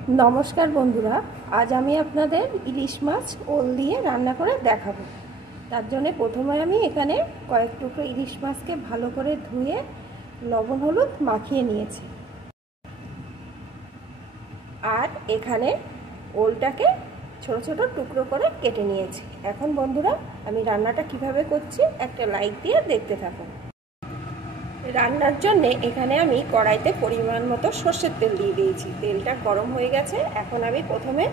नमस्कार बंधुरा आज आमी आपनादेर इलिश माछ ओल दिए रान्ना करे देखाबो। तार जन्य प्रथमे आमी एखाने कयेक टुकरो इलिश माछके भालो करे धुए लवण हलुद माखिए निएछि आर एखाने ओलटाके छोटो छोटो टुकरो करे केटे निएछि। एखन बंधुरा आमी रान्नाटा किभाबे करछि एकटा लाइक दिए देखते थाकुन। रान्नार जन्य एखाने आमी कड़ाईते परिमाण मतो सर्षेर तेल दिए दिएछि। तेलटा गरम हये गेছে। এখন আমি প্রথমে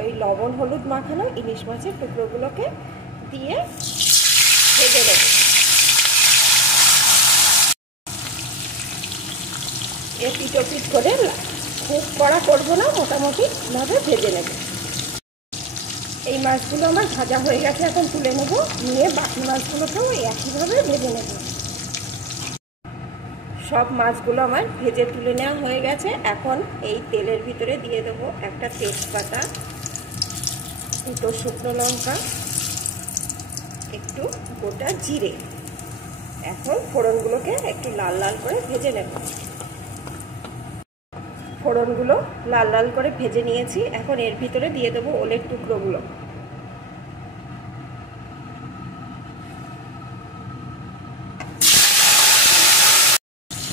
ওই লবণ হলুদ মাখানো ইলিশ মাছের টুকরোগুলোকে দিয়ে ভেজে নেব। এপিট ওপিট করে খুব কড়া করব না, মোটামুটি ভাবে ভেজে নেব। এই মাছগুলো আমার ভাজা হয়ে গেছে, এখন তুলে নেব। নিয়ে বাকি মাছগুলোকেও একইভাবে ভেজে নেব। सब माछगुलो आमार भेजे तुले नेওয়া হয়ে গেছে। এখন এই তেলের ভিতরে দিয়ে দেব একটা তেজপাতা, দুটো শুকনো লঙ্কা, একটু গোটা জিরে। এখন ফোড়নগুলোকে একটু লাল লাল করে ভেজে নেব। ফোড়নগুলো লাল লাল করে ভেজে নিয়েছি। এখন এর ভিতরে দিয়ে দেব ওলের টুকরোগুলো।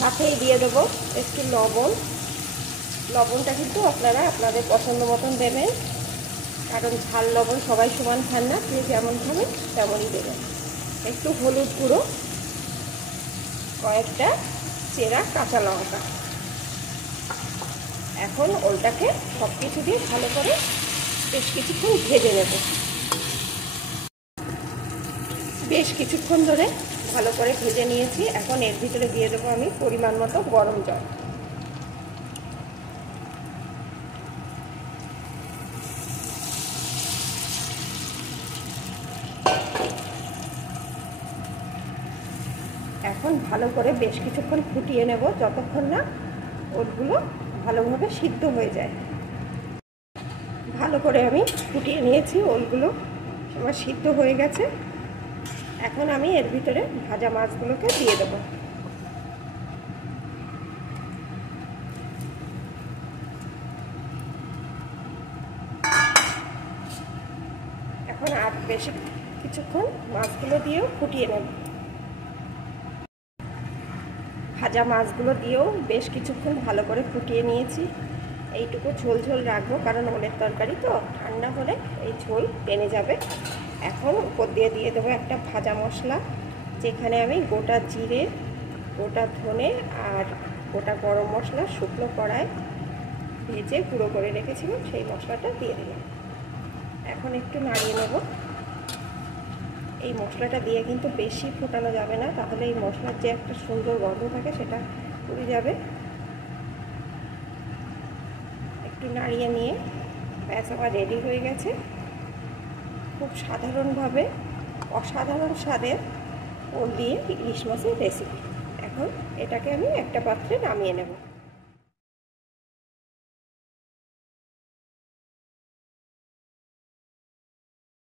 সাথেই দিয়ে দেবো একটু লবণ। লবণটা কিন্তু আপনারা আপনাদের পছন্দ মতন দেবেন, কারণ ঝাল লবণ সবাই সমান খান না, যে যেমন খাবেন তেমনই দেবেন। একটু হলুদ গুঁড়ো, কয়েকটা চেরা কাঁচা লঙ্কা। এখন ওলটাকে সব কিছু দিয়ে ভালো করে বেশ কিছুক্ষণ ভেজে নেব। বেশ কিছুক্ষণ ধরে ভালো করে ভেজে নিয়েছি। এখন এর ভিতরে দিয়ে দেবো আমি পরিমাণ মতো গরম জল। এখন ভালো করে বেশ কিছুক্ষণ ফুটিয়ে নেব, যতক্ষণ না ওলগুলো ভালোভাবে সিদ্ধ হয়ে যায়। ভালো করে আমি ফুটিয়ে নিয়েছি, ওলগুলো আমার সিদ্ধ হয়ে গেছে। এখন আমি এর ভিতরে ভাজা মাছগুলোকে দিয়ে দেব। এখন আর বেশি কিছুক্ষণ মাছগুলো দিয়েও ফুটিয়ে নেব। ভাজা মাছগুলো দিয়েও বেশ কিছুক্ষণ ভালো করে ফুটিয়ে নিয়েছি। এইটুকু ঝোল ঝোল রাখবো, কারণ ওলের তরকারি তো, ঠান্ডা হলে এই ঝোল টেনে যাবে। এখন উপর দিয়ে দিয়ে দেবো একটা ভাজা মশলা, যেখানে আমি গোটা জিরে, গোটা ধনে আর গোটা গরম মশলা শুকনো কড়ায় ভেজে গুঁড়ো করে রেখেছিলাম, সেই মশলাটা দিয়ে দিলাম। এখন একটু নাড়িয়ে নেব। এই মশলাটা দিয়ে কিন্তু বেশি ফোটানো যাবে না, তাহলে এই মশলার যে একটা সুন্দর গন্ধ থাকে সেটা পুড়ে যাবে। একটু নাড়িয়ে নিয়ে ব্যাস আমার রেডি হয়ে গেছে। খুব সাধারণভাবে অসাধারণ স্বাদের ওল দিয়ে ইলিশ মাছের রেসিপি। এখন এটাকে আমি একটা পাত্রে নামিয়ে নেব।